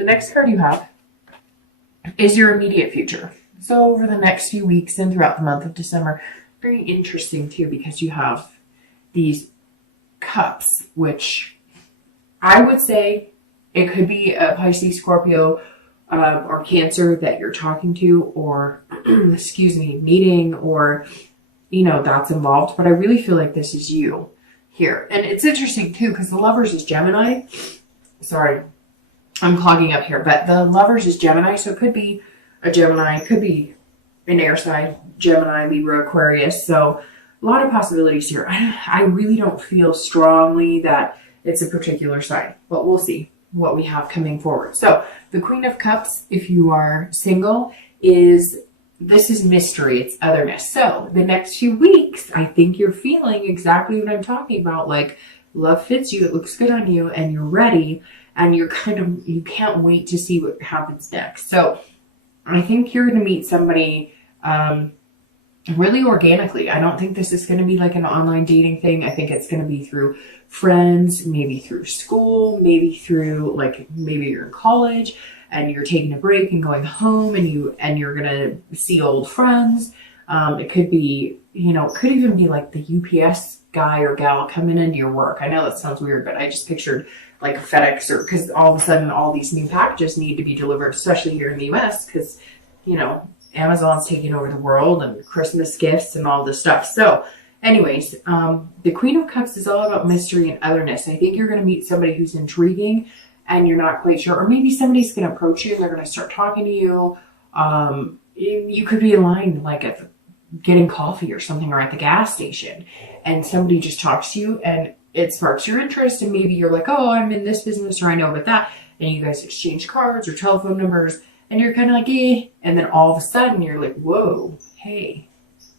The next card you have is your immediate future. So over the next few weeks and throughout the month of December, very interesting too, because you have these cups, which I would say it could be a Pisces, Scorpio, or Cancer that you're talking to, or excuse me, meeting, or that's involved. But I really feel like this is you here. And it's interesting too, because the Lovers is Gemini. Sorry, I'm clogging up here, but the Lovers is Gemini, so it could be a Gemini, it could be an air sign, Gemini, Libra, Aquarius. So a lot of possibilities here. I really don't feel strongly that it's a particular sign, but we'll see what we have coming forward. So the Queen of Cups, if you are single, this is mystery, it's otherness. So the next few weeks, I think you're feeling exactly what I'm talking about. Like, love fits you, it looks good on you, and you're ready, and you can't wait to see what happens next. So I think you're going to meet somebody really organically. I don't think this is going to be like an online dating thing. I think it's going to be through friends, maybe through school, maybe through maybe you're in college and you're taking a break and going home and you're going to see old friends. It could be, it could even be like the UPS guy or gal coming into your work. I know that sounds weird, but I just pictured like a FedEx, or because all of a sudden all these new packages need to be delivered, especially here in the US, because, Amazon's taking over the world and Christmas gifts and all this stuff. So anyways, the Queen of Cups is all about mystery and otherness. I think you're going to meet somebody who's intriguing and you're not quite sure, or maybe somebody's going to approach you and they're going to start talking to you. You could be in line like at getting coffee or something, or at the gas station, and somebody just talks to you and it sparks your interest, and maybe you're like, oh, I'm in this business, or I know about that, and you guys exchange cards or telephone numbers, and you're kind of like, eh, and then all of a sudden you're like, whoa, hey,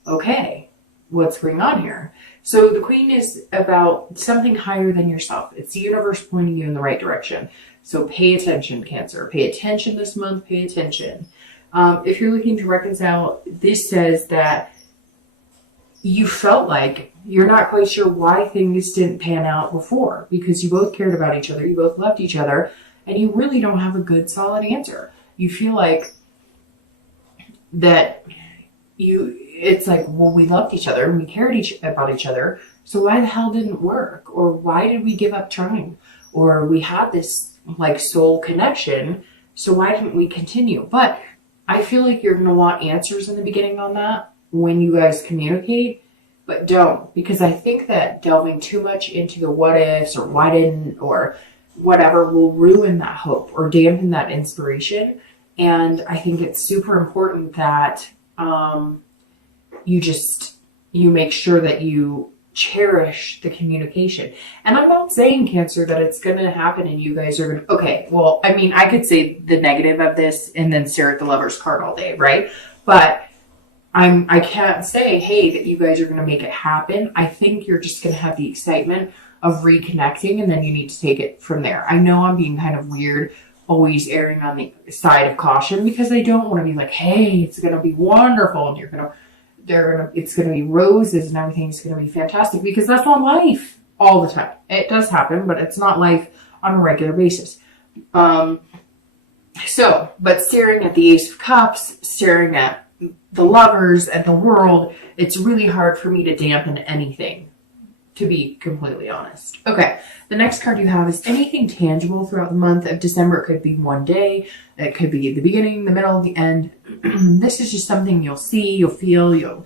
okay, what's going on here? So the Queen is about something higher than yourself. It's the universe pointing you in the right direction. So pay attention, Cancer. Pay attention this month. Pay attention. If you're looking to reconcile, this says that you felt like you're not quite sure why things didn't pan out before, because you both cared about each other, you both loved each other, and you really don't have a good solid answer. You feel like that it's like, well, we loved each other and we cared about each other, so why the hell didn't it work? Or why did we give up trying? Or we had this like soul connection, so why didn't we continue? But I feel like you're going to want answers in the beginning on that when you guys communicate, but don't, because I think that delving too much into the what ifs or why didn't or whatever will ruin that hope or dampen that inspiration. And I think it's super important that you make sure that you cherish the communication. And I'm not saying, Cancer, that it's going to happen and you guys are going to, okay, well, I mean, I could say the negative of this and then stare at the Lover's card all day, right? But I can't say, hey, that you guys are going to make it happen. I think you're just going to have the excitement of reconnecting, and then you need to take it from there. I know I'm being kind of weird, always erring on the side of caution, because I don't want to be like, hey, it's going to be wonderful and it's going to be roses and everything's going to be fantastic, because that's not life all the time. It does happen, but it's not life on a regular basis. But staring at the Ace of Cups, staring at the Lovers and the world, it's really hard for me to dampen anything, to be completely honest. Okay, the next card you have is anything tangible throughout the month of December. It could be one day, it could be the beginning, the middle, the end. This is just something you'll see, you'll feel, you'll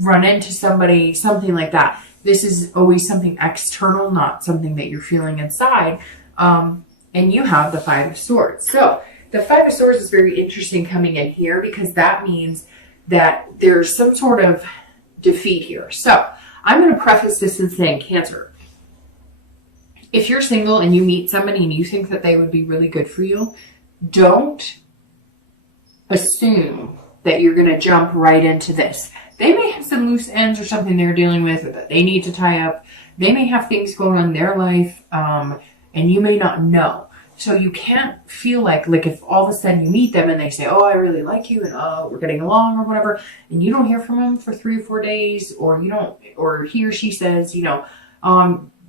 run into somebody, something like that. This is always something external, not something that you're feeling inside. And you have the Five of Swords. So the Five of Swords is very interesting coming in here, because that means that there's some sort of defeat here. So I'm going to preface this in saying, Cancer, if you're single and you meet somebody and you think that they would be really good for you, don't assume that you're going to jump right into this. They may have some loose ends or something they're dealing with or that they need to tie up. They may have things going on in their life, and you may not know. So you can't feel like if all of a sudden you meet them and they say, oh, I really like you, and oh, we're getting along or whatever, and you don't hear from them for 3 or 4 days, or you don't, or he or she says,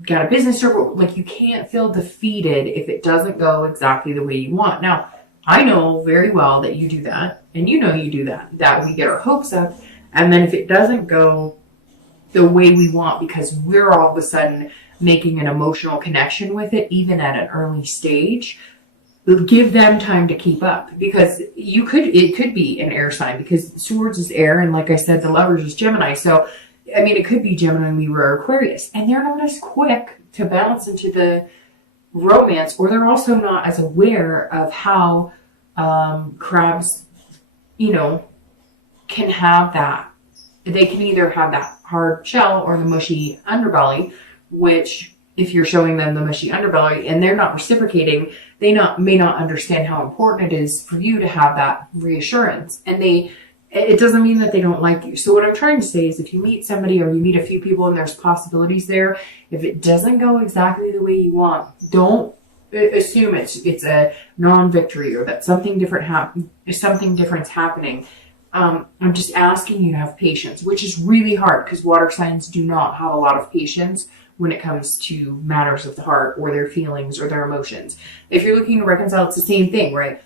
got a business struggle. Like, you can't feel defeated if it doesn't go exactly the way you want. Now, I know very well that you do that, and you know you do that we get our hopes up, and then if it doesn't go the way we want because we're all of a sudden making an emotional connection with it, even at an early stage, give them time to keep up, because it could be an air sign, because swords is air, and like I said, the lovers is Gemini. So, I mean, it could be Gemini, Libra, or Aquarius, and they're not as quick to bounce into the romance, or they're also not as aware of how crabs, can have that. They can either have that hard shell or the mushy underbelly, which, if you're showing them the mushy underbelly and they're not reciprocating, they may not understand how important it is for you to have that reassurance. And it doesn't mean that they don't like you. So what I'm trying to say is, if you meet somebody or you meet a few people and there's possibilities there, if it doesn't go exactly the way you want, don't assume it's a non-victory or that something different's happening. I'm just asking you to have patience, which is really hard because water signs do not have a lot of patience when it comes to matters of the heart or their feelings or their emotions. If you're looking to reconcile, it's the same thing, right?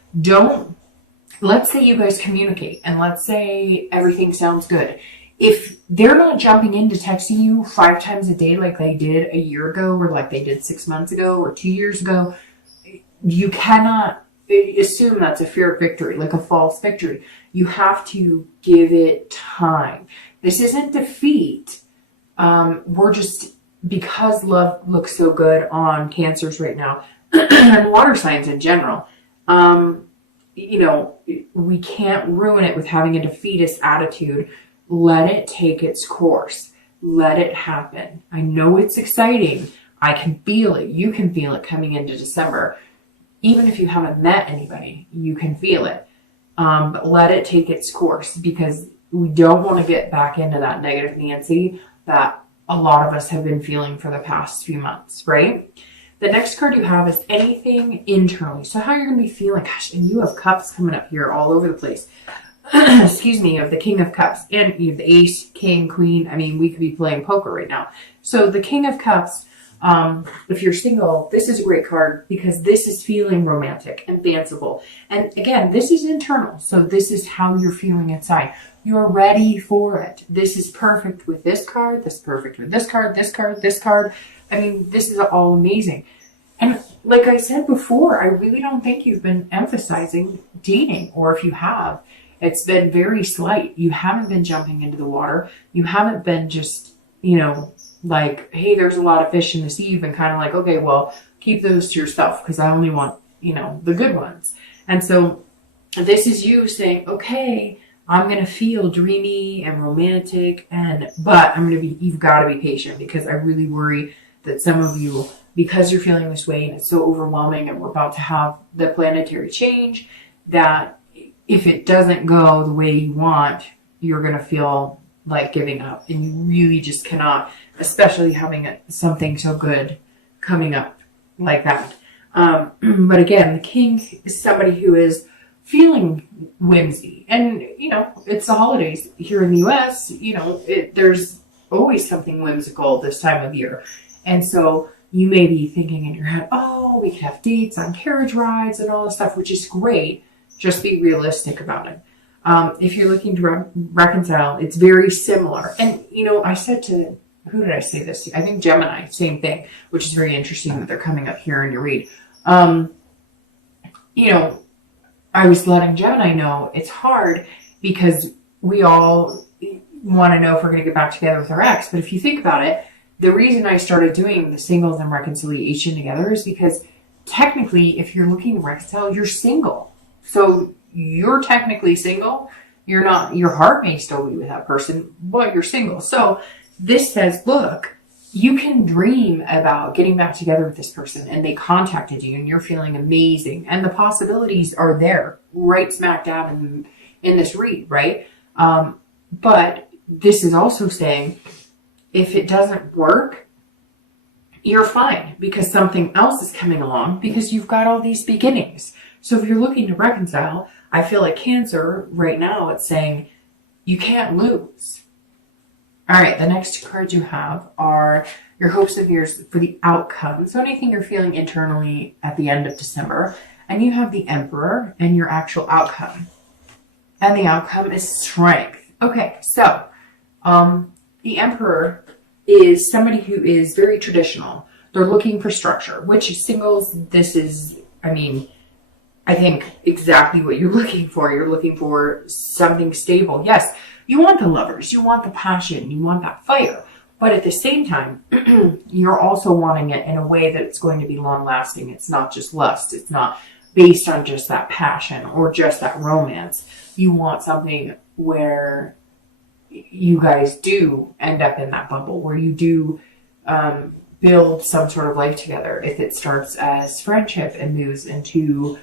Let's say you guys communicate and let's say everything sounds good. If they're not jumping into texting you 5 times a day like they did a year ago, or like they did 6 months ago or 2 years ago, you cannot assume that's a fair victory, like a false victory. You have to give it time. This isn't defeat. We're just, because love looks so good on Cancers right now and water signs in general, we can't ruin it with having a defeatist attitude. Let it take its course. Let it happen. I know it's exciting. I can feel it. You can feel it coming into December. Even if you haven't met anybody, you can feel it. But let it take its course, because we don't want to get back into that negative Nancy that a lot of us have been feeling for the past few months, right? The next card you have is anything internally. So how you're going to be feeling, gosh, and you have cups coming up here all over the place. Excuse me, you have the King of Cups, and you have the Ace, King, Queen. I mean, we could be playing poker right now. So the King of Cups, if you're single, this is a great card because this is feeling romantic and fanciful. And again, this is internal. So this is how you're feeling inside. You're ready for it. This is perfect with this card. This is perfect with this card, this card, this card. I mean, this is all amazing. And like I said before, I really don't think you've been emphasizing dating, or if you have, it's been very slight. You haven't been jumping into the water. You haven't been just, like, hey, there's a lot of fish in the sea. You've been kind of like, okay, well, keep those to yourself because I only want, the good ones. And so this is you saying, okay, I'm going to feel dreamy and romantic, but you've got to be patient, because I really worry that some of you, because you're feeling this way and it's so overwhelming and we're about to have the planetary change, that if it doesn't go the way you want, you're going to feel like giving up, and you really just cannot, especially having something so good coming up like that. But again, the King is somebody who is feeling whimsy, and it's the holidays here in the US. There's always something whimsical this time of year, and so you may be thinking in your head, oh, we could have dates on carriage rides and all this stuff, which is great. Just be realistic about it. If you're looking to reconcile, it's very similar. And, I said to, who did I say this to? I think Gemini, same thing, which is very interesting that they're coming up here in your read. I was letting Gemini know it's hard because we all want to know if we're going to get back together with our ex. But if you think about it, the reason I started doing the singles and reconciliation together is because technically, if you're looking to reconcile, you're single. So you're technically single. You're not, your heart may still be with that person, but you're single. So this says, look, you can dream about getting back together with this person, and they contacted you and you're feeling amazing. And the possibilities are there right smack dab in this read, right? But this is also saying, if it doesn't work, you're fine, because something else is coming along, because you've got all these beginnings. So if you're looking to reconcile, I feel like Cancer right now, it's saying you can't lose. All right, the next cards you have are your hopes and fears for the outcome. So anything you're feeling internally at the end of December. And you have the Emperor and your actual outcome. And the outcome is strength. Okay, so the Emperor is somebody who is very traditional. They're looking for structure, which singles, this is, I think exactly what you're looking for. You're looking for something stable. Yes, you want the lovers, you want the passion, you want that fire. But at the same time, you're also wanting it in a way that it's going to be long lasting. It's not just lust. It's not based on just that passion or just that romance. You want something where you guys do end up in that bubble, where you do build some sort of life together. If it starts as friendship and moves into,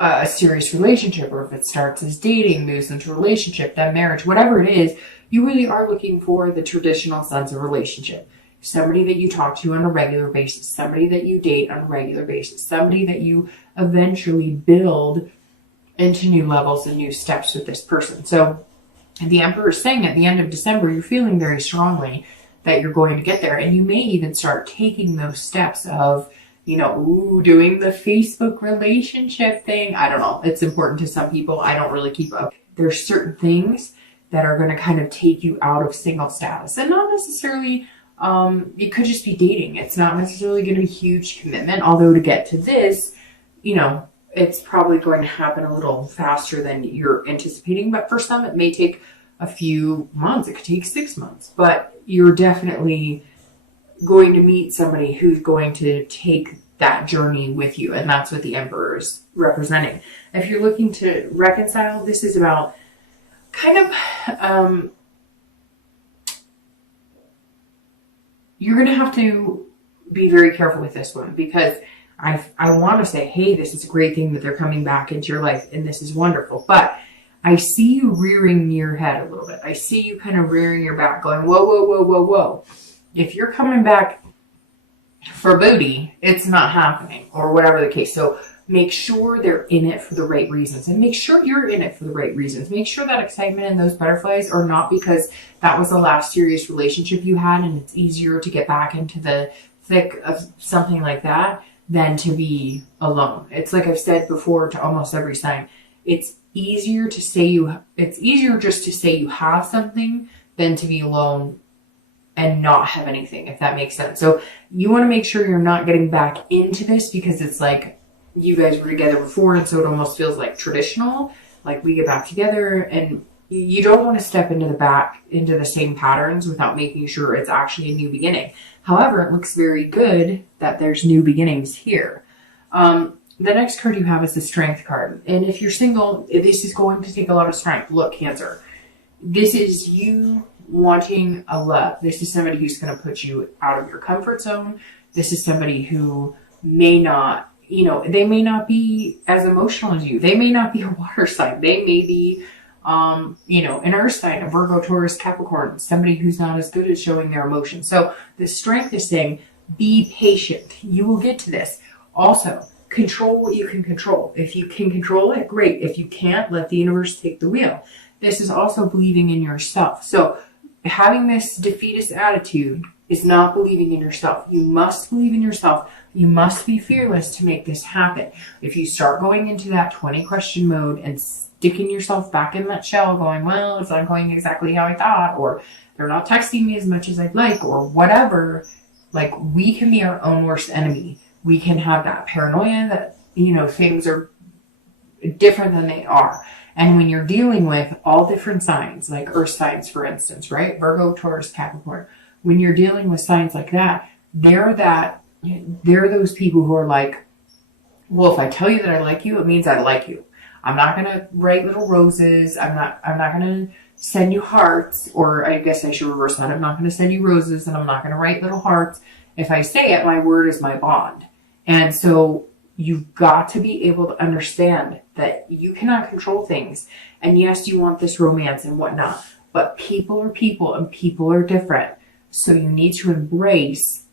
a serious relationship, or if it starts as dating, moves into relationship, then marriage, whatever it is, you really are looking for the traditional sense of relationship. Somebody that you talk to on a regular basis, somebody that you date on a regular basis, somebody that you eventually build into new levels and new steps with this person. So the Emperor is saying at the end of December, you're feeling very strongly that you're going to get there. And you may even start taking those steps of, doing the Facebook relationship thing. I don't know. It's important to some people. I don't really keep up. There's certain things that are going to kind of take you out of single status, and not necessarily, it could just be dating. It's not necessarily going to be a huge commitment. Although to get to this, it's probably going to happen a little faster than you're anticipating. But for some, it may take a few months. It could take 6 months, but you're definitely going to meet somebody who's going to take that journey with you. And that's what the Emperor is representing. If you're looking to reconcile, this is about kind of, you're going to have to be very careful with this one, because I want to say, hey, this is a great thing that they're coming back into your life and this is wonderful. But I see you rearing your head a little bit. I see you kind of rearing your back going, whoa, whoa, whoa, whoa, whoa. If you're coming back for booty, it's not happening, or whatever the case. So make sure they're in it for the right reasons, and make sure you're in it for the right reasons. Make sure that excitement and those butterflies are not because that was the last serious relationship you had and it's easier to get back into the thick of something like that than to be alone. It's like I've said before to almost every sign. It's easier just to say you have something than to be alone and not have anything, if that makes sense. So you want to make sure you're not getting back into this because it's like you guys were together before, and so it almost feels like traditional, like we get back together, and you don't want to step into the same patterns without making sure it's actually a new beginning. However, it looks very good that there's new beginnings here. The next card you have is the Strength card. And if you're single, this is going to take a lot of strength. Look, Cancer, this is you wanting a love. This is somebody who's going to put you out of your comfort zone. This is somebody who may not, they may not be as emotional as you. They may not be a water sign. They may be, an earth sign, a Virgo, Taurus, Capricorn, somebody who's not as good at showing their emotions. So the Strength is saying, be patient. You will get to this. Also, control what you can control. If you can control it, great. If you can't, let the universe take the wheel. This is also believing in yourself. So having this defeatist attitude is not believing in yourself. You must believe in yourself. You must be fearless to make this happen. If you start going into that 20 question mode and sticking yourself back in that shell going, well, it's not going exactly how I thought, or they're not texting me as much as I'd like, or whatever, like we can be our own worst enemy. We can have that paranoia that, things are different than they are. And when you're dealing with all different signs, like earth signs, for instance, right? Virgo, Taurus, Capricorn. When you're dealing with signs like that, they're those people who are like, well, if I tell you that I like you, it means I like you. I'm not going to write little roses. I'm not going to send you hearts, or I guess I should reverse that. I'm not going to send you roses, and I'm not going to write little hearts. If I say it, my word is my bond. And so you've got to be able to understand that you cannot control things. And yes, you want this romance and whatnot, but people are people and people are different. So you need to embrace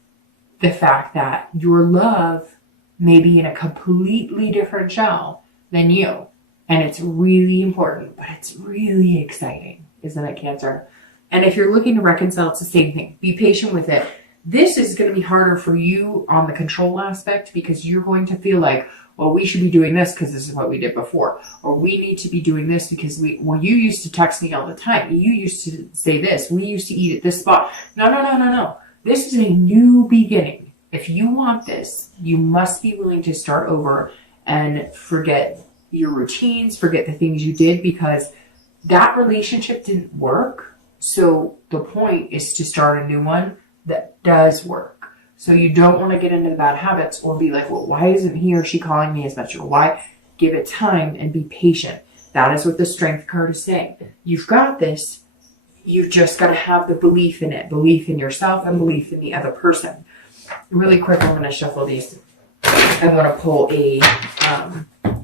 the fact that your love may be in a completely different shell than you. And it's really important, but it's really exciting, isn't it, Cancer? And if you're looking to reconcile, it's the same thing. Be patient with it. This is going to be harder for you on the control aspect because you're going to feel like, well, we should be doing this because this is what we did before. Or we need to be doing this because you used to text me all the time. You used to say this. We used to eat at this spot. No. This is a new beginning. If you want this, you must be willing to start over and forget your routines, forget the things you did, because that relationship didn't work. So the point is to start a new one that does work. So you don't want to get into the bad habits or be like, well, why isn't he or she calling me as much? Or why? Give it time and be patient. That is what the strength card is saying. You've got this. You've just got to have the belief in it, belief in yourself and belief in the other person. Really quick, I'm going to shuffle these. I want to pull a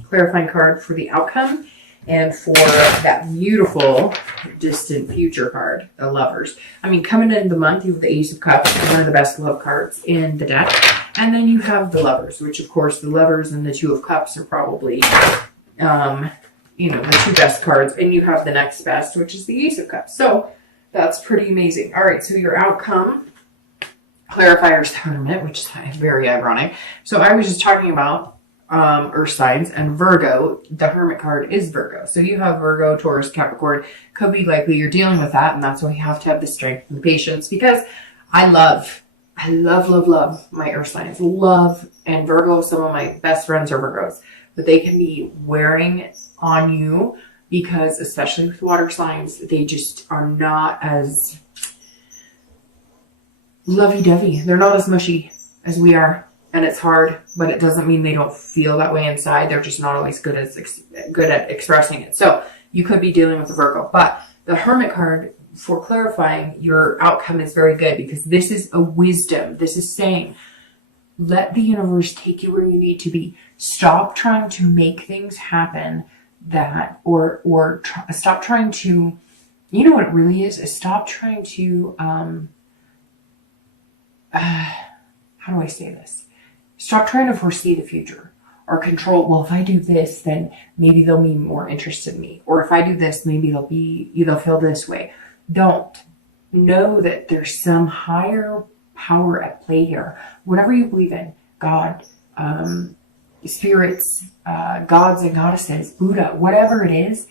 clarifying card for the outcome and for that beautiful distant future card, the Lovers. I mean, coming into the month, you have the Ace of Cups, one of the best love cards in the deck. And then you have the Lovers, which of course the Lovers and the Two of Cups are probably, the two best cards. And you have the next best, which is the Ace of Cups. So that's pretty amazing. All right, so your outcome, Clarifier's Tournament, which is very ironic. So I was just talking about earth signs, and Virgo, the Hermit card is Virgo. So you have Virgo, Taurus, Capricorn. Could be likely you're dealing with that, and that's why you have to have the strength and the patience, because I love my earth signs. Love, and Virgo, some of my best friends are Virgos, but they can be wearing on you because, especially with water signs, they just are not as lovey-dovey. They're not as mushy as we are. And it's hard, but it doesn't mean they don't feel that way inside. They're just not always good at expressing it. So you could be dealing with a Virgo. But the Hermit card, for clarifying, your outcome is very good because this is a wisdom. This is saying, let the universe take you where you need to be. Stop trying to make things happen stop trying to, you know what it really is stop trying to, how do I say this? Stop trying to foresee the future or control. Well, if I do this, then maybe they'll be more interested in me. Or if I do this, maybe they'll feel this way. Don't. Know that there's some higher power at play here. Whatever you believe in, God, spirits, gods and goddesses, Buddha, whatever it is,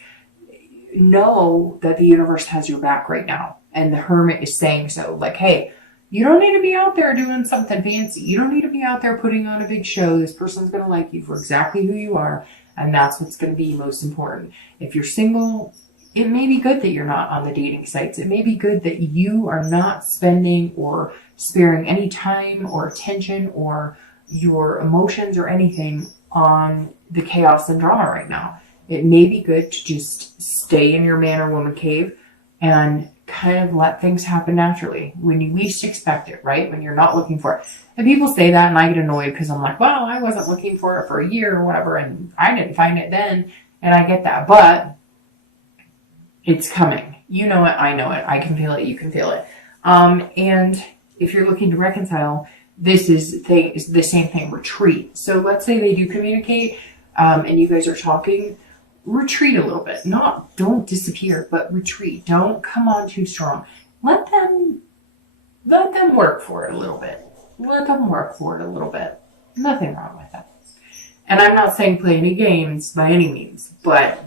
know that the universe has your back right now. And the Hermit is saying so. Like, hey, you don't need to be out there doing something fancy. You don't need to be out there putting on a big show. This person's going to like you for exactly who you are. And that's what's going to be most important. If you're single, it may be good that you're not on the dating sites. It may be good that you are not spending or sparing any time or attention or your emotions or anything on the chaos and drama right now. It may be good to just stay in your man or woman cave and kind of let things happen naturally when you least expect it, right? When you're not looking for it. And people say that and I get annoyed because I'm like, well, I wasn't looking for it for a year or whatever and I didn't find it then. And I get that, but it's coming. You know it, I know it. I can feel it, you can feel it. And if you're looking to reconcile, this is the same thing, retreat. So let's say they do communicate and you guys are talking, retreat a little bit. Don't disappear, but retreat. Don't come on too strong. Let them work for it a little bit. Nothing wrong with that. And I'm not saying play any games by any means, but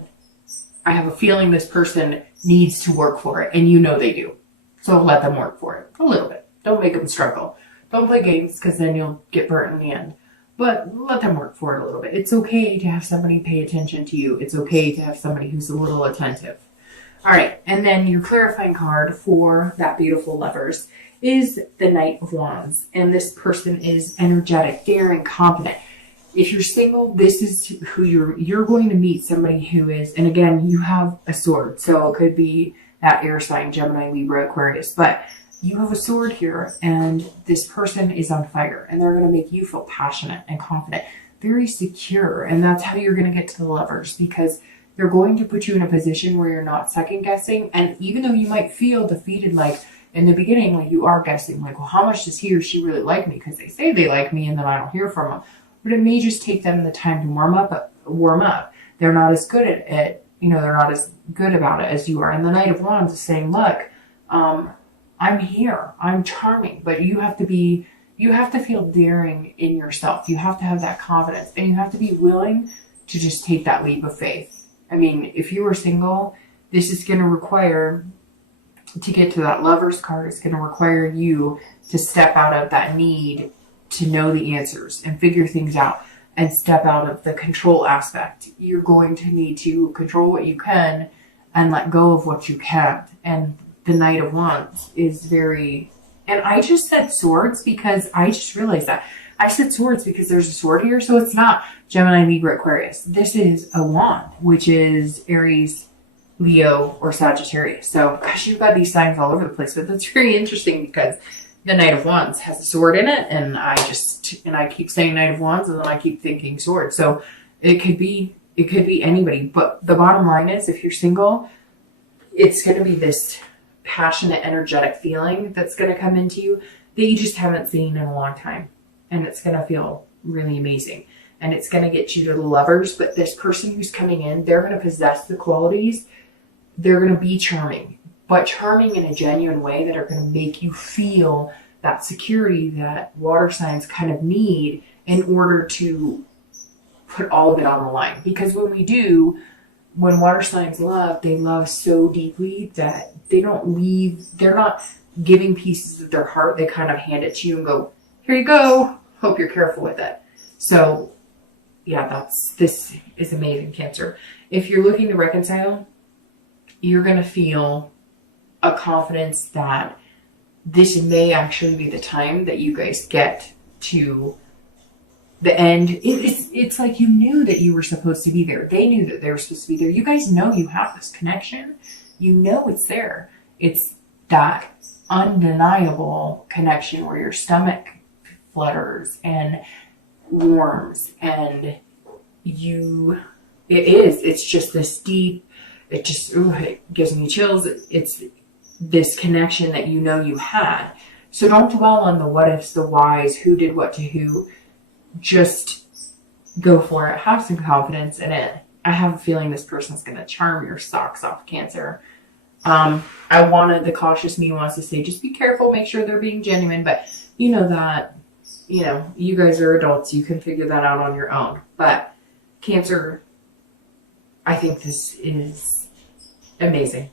I have a feeling this person needs to work for it, and you know they do. So let them work for it a little bit. Don't make them struggle. Don't play games because then you'll get burnt in the end. But let them work for it a little bit. It's okay to have somebody pay attention to you. It's okay to have somebody who's a little attentive. All right, and then your clarifying card for that beautiful Lovers is the Knight of Wands. And this person is energetic, daring, confident. If you're single, this is who you're going to meet somebody who is, and again, you have a sword. So it could be that air sign, Gemini, Libra, Aquarius. But you have a sword here, and this person is on fire, and they're going to make you feel passionate and confident, very secure. And that's how you're going to get to the Lovers, because they're going to put you in a position where you're not second guessing. And even though you might feel defeated, like in the beginning, like you are guessing, like, well, how much does he or she really like me? Because they say they like me, and then I don't hear from them. But it may just take them the time to warm up. They're not as good at it. They're not as good about it as you are. And the Knight of Wands is saying, look, I'm here, I'm charming, but you have to feel daring in yourself. You have to have that confidence, and you have to be willing to just take that leap of faith. I mean, if you were single, this is going to require, to get to that lover's card, it's going to require you to step out of that need to know the answers and figure things out and step out of the control aspect. You're going to need to control what you can and let go of what you can't. And the Knight of Wands is very, and I just said swords because I just realized that. I said swords because there's a sword here, so it's not Gemini, Libra, Aquarius. This is a wand, which is Aries, Leo, or Sagittarius. So, gosh, you've got these signs all over the place, but that's very interesting because the Knight of Wands has a sword in it, and I keep saying Knight of Wands, and then I keep thinking sword. So it could be anybody. But the bottom line is, if you're single, it's going to be this passionate, energetic feeling that's going to come into you that you just haven't seen in a long time. And it's going to feel really amazing. And it's going to get you to the lovers. But this person who's coming in, they're going to possess the qualities. They're going to be charming, but charming in a genuine way that are going to make you feel that security that water signs kind of need in order to put all of it on the line. Because when water signs love, they love so deeply that they're not giving pieces of their heart. They kind of hand it to you and go, here you go. Hope you're careful with it. So yeah, this is amazing, Cancer. If you're looking to reconcile, you're going to feel a confidence that this may actually be the time that you guys get to the end. It's like you knew that you were supposed to be there. They knew that they were supposed to be there. You guys know you have this connection. You know it's there. It's that undeniable connection where your stomach flutters and warms, and it's just this deep, it gives me chills. It's this connection that you know you had. So don't dwell on the what ifs, the whys, who did what to who. Just go for it. Have some confidence in it. I have a feeling this person's going to charm your socks off, Cancer. The cautious me wants to say, just be careful, make sure they're being genuine, but you know that, you guys are adults. You can figure that out on your own. But Cancer, I think this is amazing.